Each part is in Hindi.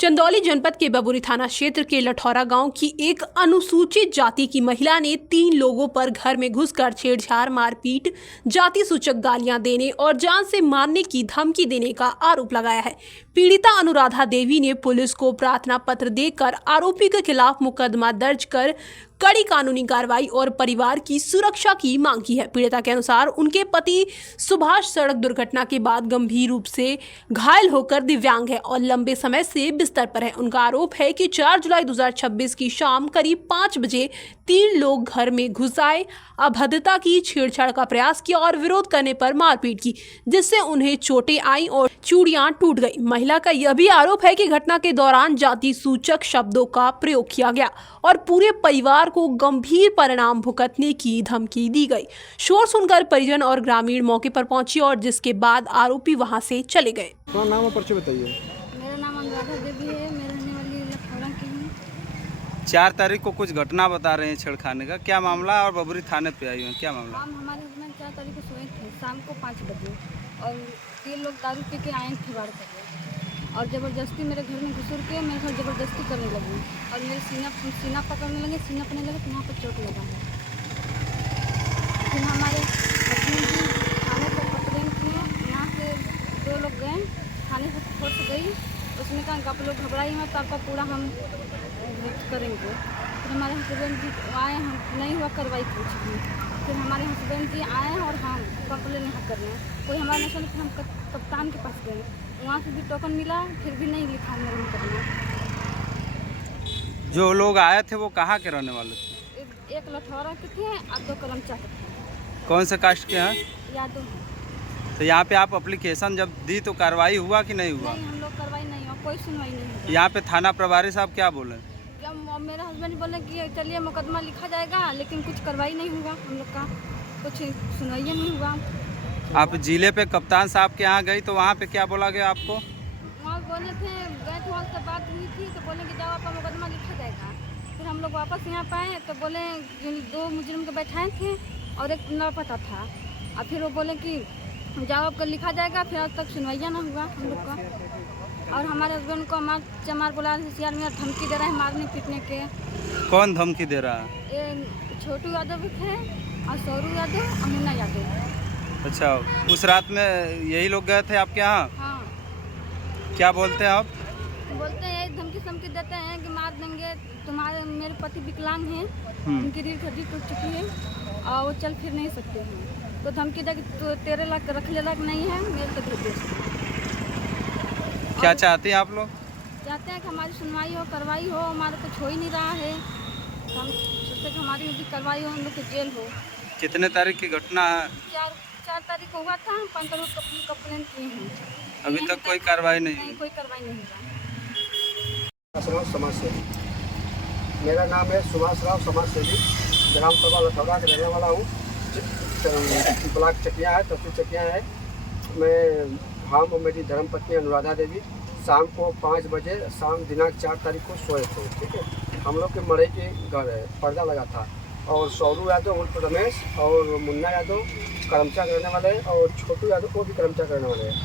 चंदौली जनपद के बबुरी थाना क्षेत्र के लठौरा गांव की एक अनुसूचित जाति की महिला ने 3 लोगों पर घर में घुसकर छेड़छाड़, मारपीट, जाति सूचक गालियां देने और जान से मारने की धमकी देने का आरोप लगाया है। पीड़िता अनुराधा देवी ने पुलिस को प्रार्थना पत्र देकर आरोपी के खिलाफ मुकदमा दर्ज कर कड़ी कानूनी कार्रवाई और परिवार की सुरक्षा की मांग की है। पीड़िता के अनुसार उनके पति सुभाष सड़क दुर्घटना के बाद गंभीर रूप से घायल होकर दिव्यांग है और लंबे समय से बिस्तर पर है। उनका आरोप है कि 4 जुलाई 2026 की शाम करीब 5 बजे 3 लोग घर में घुस आए, अभद्रता की, छेड़छाड़ का प्रयास किया और विरोध करने पर मारपीट की, जिससे उन्हें चोटें आई और चूड़ियां टूट गई। महिला का यह भी आरोप है कि घटना के दौरान जाति सूचक शब्दों का प्रयोग किया गया और पूरे परिवार को गंभीर परिणाम भुगतने की धमकी दी गई। शोर सुनकर परिजन और ग्रामीण मौके पर पहुंचे और जिसके बाद आरोपी वहां से चले गए। तो नाम और परिचय बताइए। मेरा नाम अनुराधा देवी है, मैं रहने वाली लखौरा की हूँ। 4 तारीख को कुछ घटना बता रहे हैं छेड़खाने का, क्या मामला? और बबुरी थाने पे आई हैं, क्या मामला? हम हमारे हस्बैंड 4 तारीख को सोए थे शाम को 5 बजे और 3 लोग दारू पी के आए थे बाढ़ करके और ज़बरदस्ती मेरे घर में घुसूर के मेरे घर ज़बरदस्ती करने लगे और मेरे सीना पकड़ने लगे, सीना पकड़ने लगे तो यहाँ पर चोट लगा है। फिर हमारे हस्बैंड जी थाने पर कंप्लेन किए, यहाँ से 2 लोग गए, थाने से फोर्स गई, उसने कहा कि आप लोग घबराई मत, आपका पूरा हम करेंगे। फिर हमारे हस्बैंड जी आए, हम नहीं हुआ कार्रवाई कुछ भी। फिर हमारे हस्बैंड जी आए और हम कंप्लेन यहाँ कर रहे हैं, कोई हमारा नहीं सुना। फिर हम कप्तान के पास गए, वहाँ से भी टोकन मिला, फिर भी नहीं लिखा मेरे मुकदमा। जो लोग आए थे वो कहाँ के रहने वाले थे? एक लठौरा के थे और 2 करमचा के थे। कौन से कास्ट के हैं? यादव है। तो यहाँ पे आप एप्लीकेशन जब दी तो कार्रवाई हुआ कि नहीं हुआ? नहीं, हम लोग कार्रवाई नहीं हुआ, कोई सुनवाई नहीं हुआ। यहाँ पे थाना प्रभारी साहब क्या बोले? मेरे हस्बैंड बोले कि चलिए मुकदमा लिखा जाएगा, लेकिन कुछ कार्रवाई नहीं हुआ, हम लोग का कुछ सुनवाई नहीं हुआ। आप जिले पे कप्तान साहब के यहाँ गई तो वहाँ पे क्या बोला गया आपको? वहाँ बोले थे, गए थे, वहाँ से बात हुई थी तो बोले कि जाओ आपका मुकदमा लिखा जाएगा। फिर हम लोग वापस यहाँ पे आए तो बोले 2 मुजरिम को बैठाए थे और एक लापता था और फिर वो बोले कि जाओ आपका लिखा जाएगा। फिर आज तक सुनवाइया ना हुआ हम लोग का। और हमारे हस्बैंड को मार चमार बोला होशियार में धमकी दे रहा है मारने पीटने के। कौन धमकी दे रहा है? ये छोटू यादव थे और सौरू यादव और मुन्ना यादव। अच्छा, उस रात में यही लोग गए थे आपके यहाँ? हाँ। क्या बोलते हैं आप? बोलते हैं धमकी देते हैं कि मार देंगे तुम्हारे, मेरे पति विकलांग हैं, उनकी रीढ़ हड्डी टूट चुकी है और वो चल फिर नहीं सकते हैं, तो धमकी दे कि तो 13 लाख रख ले लाख नहीं है मेरे तो भेज दे। क्या चाहते हैं आप लोग? चाहते हैं कि हमारी सुनवाई हो, कार्रवाई हो, हमारा कुछ हो ही नहीं रहा है, तो हम सोचते कि हमारी भी कार्रवाई हो, हम लोग की जेल हो। कितने तारीख की घटना है? 4 तारीख को हुआ था, हम 5 तारीख को कंप्लेन किए हैं, अभी तक कोई कार्रवाई नहीं? कोई कार्रवाई नहीं हुआ। समाज सेवी, मेरा नाम है सुभाष राव, समाज सेवी, ग्राम सभा लठौरा का रहने वाला हूँ। ब्लॉक चकिया है, तहसील चकिया है। मैं हम और मेरी धर्मपत्नी अनुराधा देवी शाम को 5 बजे शाम दिनांक 4 तारीख को सोए थे। ठीक है, हम लोग के मड़ई के घर है, पर्दा लगा था और सौरू यादव उर्फ रमेश और मुन्ना यादव करमचा करने वाले और छोटू यादव वो भी करमचा करने वाले हैं।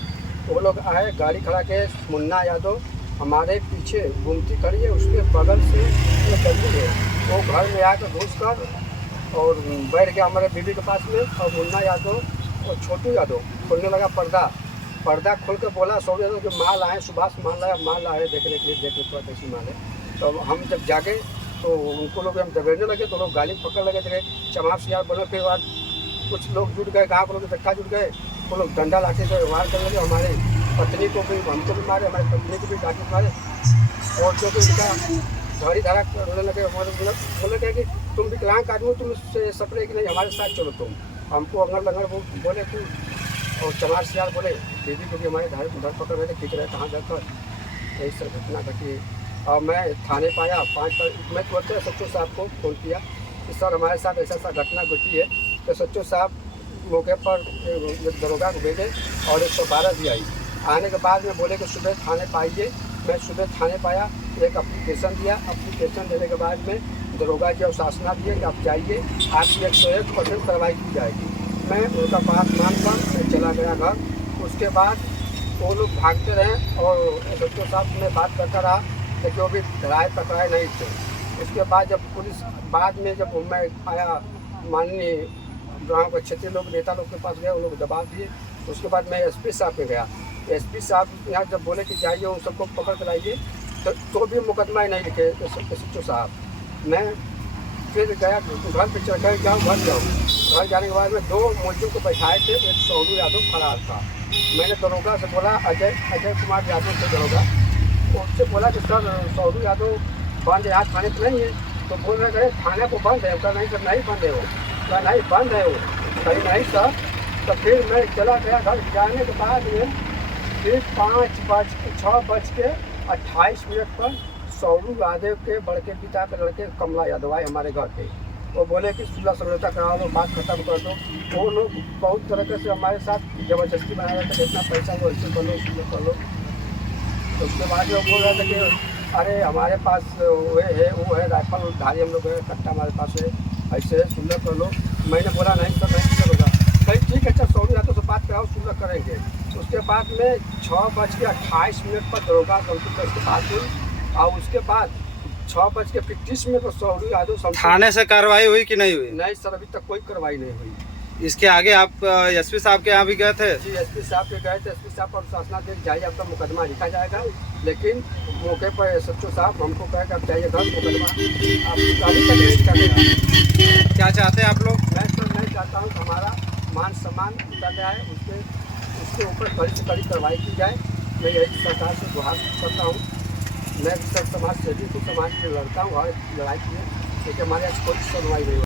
वो लोग आए, गाड़ी खड़ा के मुन्ना यादव हमारे पीछे घूमती खड़ी है, उसके बगल से निकलती है। वो घर में आकर घुस कर और बैठ गया हमारे बीवी के पास में और मुन्ना यादव और छोटू यादव खोलने लगा पर्दा खोल कर बोला सौरू यादव कि माल आए, सुभाष माल आए देखने के लिए, देख लेते कैसी माल है। तो हम जब जागे तो उनको लोग हम दबेड़ने लगे तो लोग गाली पकड़ लगे थे, चमार से यार बने। फिर बाद कुछ लोग जुट गए, गाँव के लोग इकट्ठा जुट गए, वो लोग डंडा लाठी से वार करने लगे। हमारे पत्नी को भी, हमको भी मारे, हमारी पत्नी को भी लाठी मारे और जो कि उनका धड़ी धड़ा करने लगे। बोले कि तुम विकलांग आदमी, तुम इससे सपरे कि नहीं, हमारे साथ चलो तुम। हमको अंगर लंगर बोले कि और चमार सियार बोले, दीदी को भी हमारे धर पकड़ रहे थे, खींच रहे कहाँ जाकर। यही सब घटना घटी और मैं थाने पाया 5 तारीख। मैं तुरंत सच्चो साहब को फ़ोन किया कि सर हमारे साथ ऐसा घटना घटी है। तो सच्चो साहब मौके पर दरोगा को भेजे और 112 भी आई। आने के बाद में बोले कि सुबह थाने पाइए। मैं सुबह थाने पाया, एक एप्लीकेशन दिया। एप्लीकेशन देने के बाद में दरोगा जी शासना दिए कि आप जाइए, आपकी 101% कार्रवाई की जाएगी। मैं उनका बात मानकर मैं चला गया घर। उसके बाद वो लोग भागते रहे और सबके साथ में बात करता रहा, लेकिन वो भी राय पकड़ाए नहीं थे। उसके बाद जब पुलिस बाद में जब मैं आया, माननीय गाँव के क्षेत्रीय लोग नेता लोग के पास गए, वो लोग दबाव दिए। उसके बाद मैं एसपी साहब पे गया। एसपी साहब यहाँ जब बोले कि जाइए उन सबको पकड़ कर लाइए, तो भी मुकदमा ही नहीं लिखे एसएचओ साहब। मैं फिर गया घर पे चढ़ कर जाऊँ, घर जाऊँ। घर जाने के बाद में 2 मुलजिम को बैठाए थे, एक सौरू यादव फरार था। मैंने दरोगा से बोला, अजय कुमार यादव से दरोगा, उससे बोला कि सर सौरू यादव बंद यहाँ थाने पर नहीं है। तो बोल रहे थाने को बंद है। कहा नहीं सर नहीं बंद है वो, कहा नहीं बंद है वो, कहीं नहीं सर। तो फिर मैं चला गया। घर जाने के बाद में फिर 6:28 पर सौरू यादव के बड़के पिता के लड़के कमला यादव आए हमारे घर पे। वो बोले कि सुलह समझौता करा लो, बात खत्म कर दो। वो लोग बहुत तरीके से हमारे साथ ज़बरदस्ती बनाया था, इतना पैसा लो, ऐसे कर लो, सुलह कर लो। तो उसके बाद वो बोल रहा था कि अरे हमारे पास वो है राइफल धारी, हम लोग है, कट्टा हमारे पास है, ऐसे है, सुलह कर लो। मैंने बोला नहीं सर नहीं सुलह होगा। भाई ठीक है, अच्छा सौरू यादव से बात कराओ, सुलह करेंगे। उसके बाद में 6:28 पर दरोगा कंप्यूटर से बात हुई और उसके बाद 6:35 पर सौरू यादव थाने से कार्रवाई हुई कि नहीं हुई? नहीं सर, अभी तक कोई कार्रवाई नहीं हुई। इसके आगे आप एसपी साहब के यहाँ भी गए थे? जी एसपी साहब के गए थे। एसपी साहब पर शासनादेश जाइए, आपका मुकदमा लिखा जाएगा। लेकिन मौके पर एसएचओ साहब हमको कहे कि आप जाइए घर, मुकदमा आप अभी तक नहीं करेगा। क्या चाहते हैं आप लोग? मैं तो नहीं चाहता हूँ कि हमारा मान सम्मान उठा जाए, उसके ऊपर कड़ी से कड़ी कार्रवाई की जाए। मैं यही सरकार से गुहार करता हूँ। मैं सब समाज सेवी को समाज में लड़ता हूँ, हर लड़ाई की है, लेकिन हमारे यहाँ कोई सुनवाई नहीं।